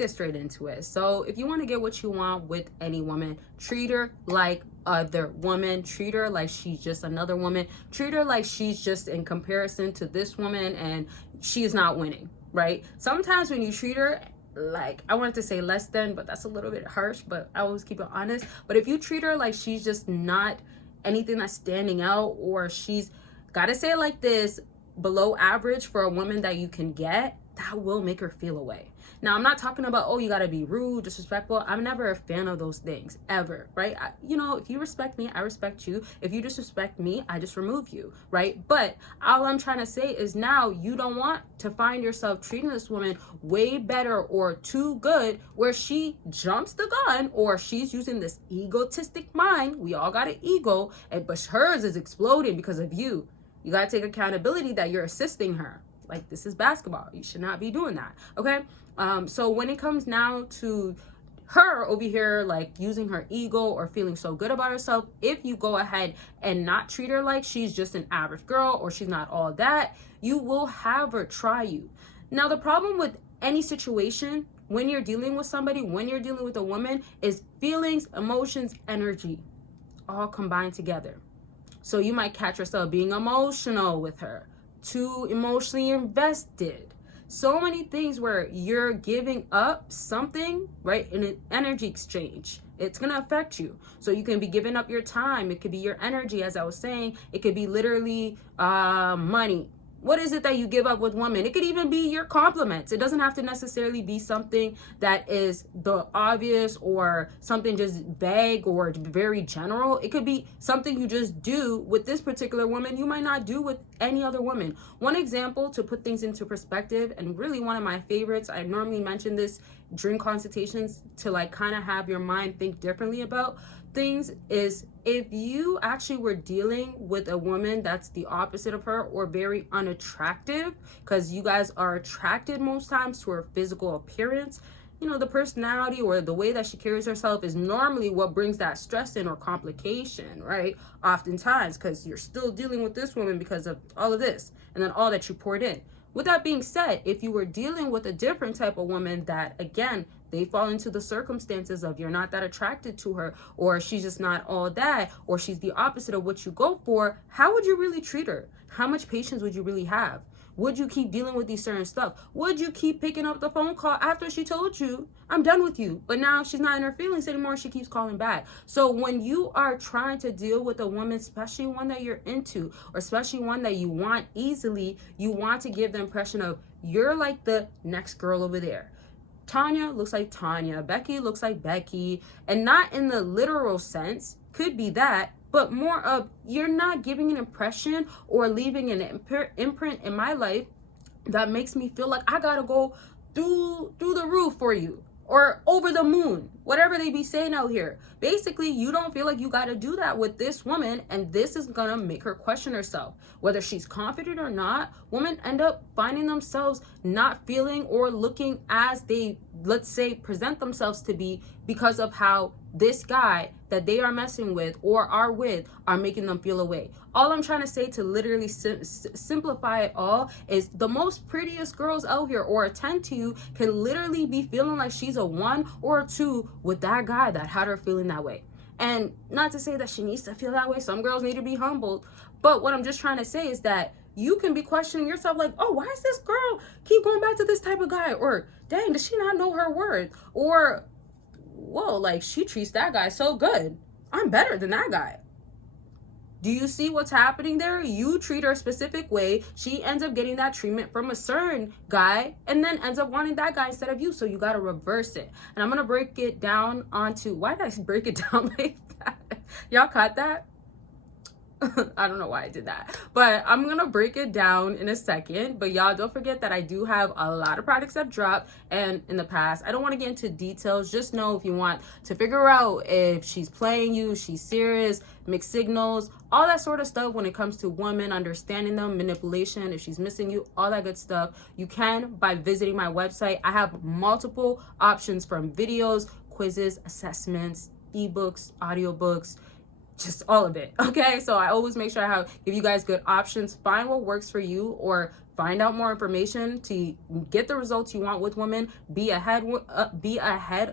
get straight into it. So if you want to get what you want with any woman, treat her like other woman. Treat her like she's just another woman. Treat her like she's just in comparison to this woman and she's not winning, right? Sometimes when you treat her like, I wanted to say less than, but that's a little bit harsh, but I always keep it honest. But if you treat her like she's just not anything that's standing out, or she's, gotta say it like this, below average for a woman that you can get, that will make her feel away. Now, I'm not talking about, oh, you gotta be rude, disrespectful. I'm never a fan of those things, ever, right? If you respect me, I respect you. If you disrespect me, I just remove you, right? But all I'm trying to say is now you don't want to find yourself treating this woman way better or too good, where she jumps the gun, or she's using this egotistic mind. We all got an ego, but hers is exploding because of you. You gotta take accountability that you're assisting her. Like, this is basketball. You should not be doing that, okay? So when it comes now to her over here, like using her ego or feeling so good about herself, if you go ahead and not treat her like she's just an average girl or she's not all that, you will have her try you. Now, the problem with any situation when you're dealing with somebody, when you're dealing with a woman, is feelings, emotions, energy, all combined together. So you might catch yourself being emotional with her, too emotionally invested. So many things where you're giving up something, right, in an energy exchange. It's going to affect you. So you can be giving up your time. It could be your energy, as I was saying. It could be literally money. What is it that you give up with women? It could even be your compliments. It doesn't have to necessarily be something that is the obvious or something just vague or very general. It could be something you just do with this particular woman you might not do with any other woman. One example to put things into perspective, and really one of my favorites, I normally mention this during consultations to like kind of have your mind think differently about things, is if you actually were dealing with a woman that's the opposite of her or very unattractive, because you guys are attracted most times to her physical appearance, the personality or the way that she carries herself is normally what brings that stress in or complication, right? Oftentimes, because you're still dealing with this woman because of all of this and then all that you poured in. With that being said, if you were dealing with a different type of woman that, again, they fall into the circumstances of you're not that attracted to her, or she's just not all that, or she's the opposite of what you go for, how would you really treat her? How much patience would you really have? Would you keep dealing with these certain stuff? Would you keep picking up the phone call after she told you, I'm done with you, but now she's not in her feelings anymore, she keeps calling back? So when you are trying to deal with a woman, especially one that you're into, or especially one that you want easily, you want to give the impression of you're like the next girl over there. Tanya looks like Tanya, Becky looks like Becky, and not in the literal sense, could be that, but more of you're not giving an impression or leaving an imprint in my life that makes me feel like I gotta go through the roof for you or over the moon, whatever they be saying out here. Basically, you don't feel like you gotta do that with this woman, and this is gonna make her question herself. Whether she's confident or not, women end up finding themselves not feeling or looking as they, let's say, present themselves to be because of how this guy that they are messing with or are with are making them feel away. All I'm trying to say to literally simplify it all is the most prettiest girls out here or attend to you can literally be feeling like she's a 1 or a 2 with that guy that had her feeling that way. And not to say that she needs to feel that way. Some girls need to be humbled. But what I'm just trying to say is that you can be questioning yourself like, oh, why is this girl keep going back to this type of guy? Or, dang, does she not know her worth? Or, whoa, like, she treats that guy so good. I'm better than that guy. Do you see what's happening there? You treat her a specific way. She ends up getting that treatment from a certain guy and then ends up wanting that guy instead of you. So you got to reverse it. And I'm going to break it down onto, why did I break it down like that? Y'all caught that? I don't know why I did that, but I'm gonna break it down in a second. But y'all don't forget that I do have a lot of products I've dropped and in the past. I don't want to get into details. Just know if you want to figure out if she's playing you, she's serious, mixed signals, all that sort of stuff when it comes to women, understanding them, manipulation, if she's missing you, all that good stuff, you can by visiting my website. I have multiple options from videos, quizzes, assessments, ebooks, audiobooks, just all of it. Okay, so I always make sure I give you guys good options. Find what works for you, or find out more information to get the results you want with women, be ahead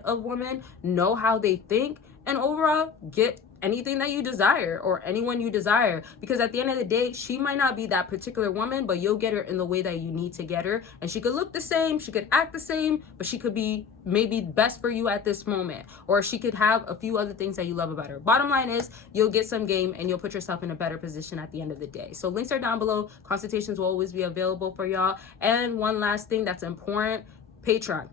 of women, know how they think, and overall get anything that you desire or anyone you desire. Because at the end of the day, she might not be that particular woman, but you'll get her in the way that you need to get her. And she could look the same, she could act the same, but she could be maybe best for you at this moment, or she could have a few other things that you love about her. Bottom line is, you'll get some game and you'll put yourself in a better position at the end of the day. So links are down below. Consultations will always be available for y'all. And one last thing that's important, Patreon.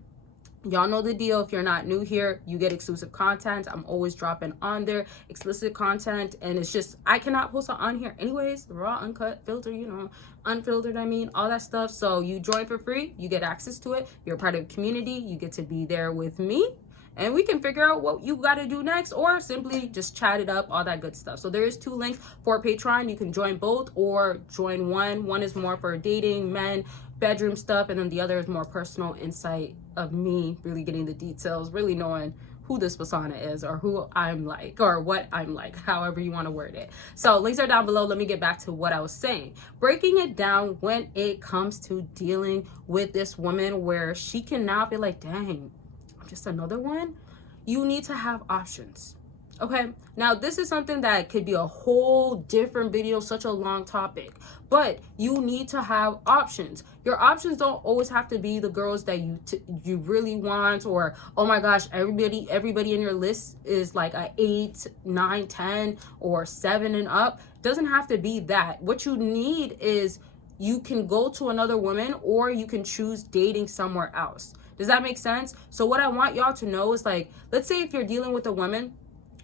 Y'all know the deal. If you're not new here, you get exclusive content. I'm always dropping on there explicit content, and it's just, I cannot post it on here anyways, raw, uncut, filtered, you know, unfiltered, I mean, all that stuff. So you join for free, you get access to it, you're a part of the community, you get to be there with me, and we can figure out what you got to do next, or simply just chat it up, all that good stuff. So there's 2 links for Patreon. You can join both or join one is more for dating, men, bedroom stuff, and then the other is more personal insight of me really getting the details, really knowing who this persona is, or who I'm like, or what I'm like, however you want to word it. So links are down below. Let me get back to what I was saying. Breaking it down when it comes to dealing with this woman where she can now be like, dang, I'm just another one. You need to have options. Okay, now this is something that could be a whole different video, such a long topic, but you need to have options. Your options don't always have to be the girls that you really want, or oh my gosh, everybody in your list is like a 8, 9, 10, or 7 and up. Doesn't have to be that. What you need is, you can go to another woman, or you can choose dating somewhere else. Does that make sense? So what I want y'all to know is, like, let's say if you're dealing with a woman,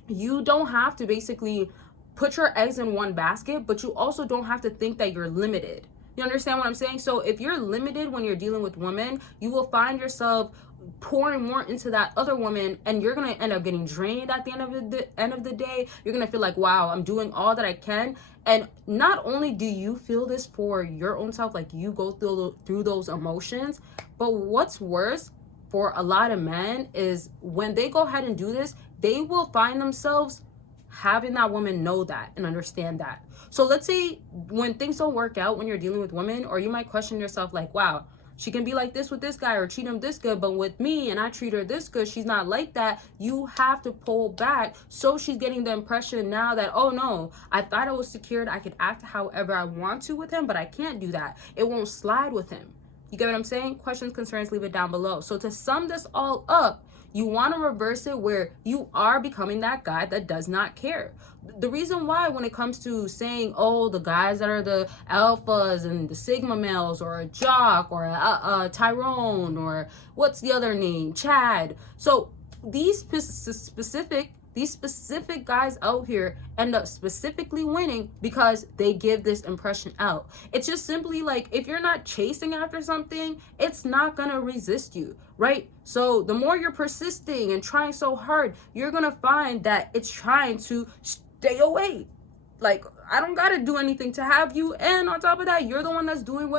you don't have to basically put your eggs in one basket, but you also don't have to think that you're limited. You understand what I'm saying? So if you're limited when you're dealing with women, you will find yourself pouring more into that other woman, and you're gonna end up getting drained at the end of the day. You're gonna feel like, wow, I'm doing all that I can. And not only do you feel this for your own self, like you go through those emotions, but what's worse for a lot of men is when they go ahead and do this, they will find themselves having that woman know that and understand that. So let's say when things don't work out when you're dealing with women, or you might question yourself like, wow, she can be like this with this guy or treat him this good, but with me and I treat her this good, she's not like that. You have to pull back, so she's getting the impression now that, oh no, I thought I was secured, I could act however I want to with him, but I can't do that. It won't slide with him. You get what I'm saying? Questions, concerns, leave it down below. So to sum this all up, you want to reverse it where you are becoming that guy that does not care. The reason why, when it comes to saying, oh, the guys that are the alphas and the sigma males, or a jock, or a Tyrone, or what's the other name, Chad. So these specific guys out here end up specifically winning because they give this impression out. It's just simply like, if you're not chasing after something, it's not gonna resist you, right? So the more you're persisting and trying so hard, you're gonna find that it's trying to stay away. Like, I don't gotta do anything to have you, and on top of that, you're the one that's doing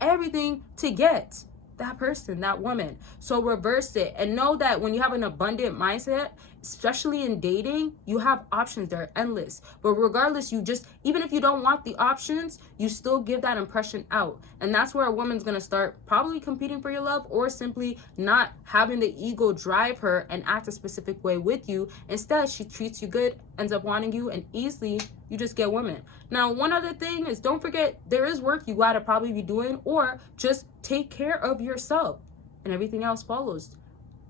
everything to get that person, that woman. So reverse it, and know that when you have an abundant mindset, especially in dating, you have options. They're endless. But regardless, you just, even if you don't want the options, you still give that impression out. And that's where a woman's gonna start probably competing for your love, or simply not having the ego drive her and act a specific way with you. Instead, she treats you good, ends up wanting you, and easily you just get women. Now, one other thing is, don't forget, there is work you gotta probably be doing, or just take care of yourself and everything else follows.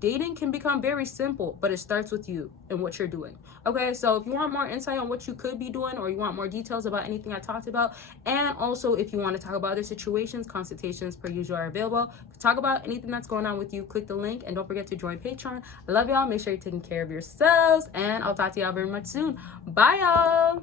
Dating can become very simple, but it starts with you and what you're doing. Okay, so if you want more insight on what you could be doing, or you want more details about anything I talked about, and also if you want to talk about other situations, consultations per usual are available. To talk about anything that's going on with you, click the link, and don't forget to join Patreon. I love y'all. Make sure you're taking care of yourselves, and I'll talk to y'all very much soon. Bye, y'all.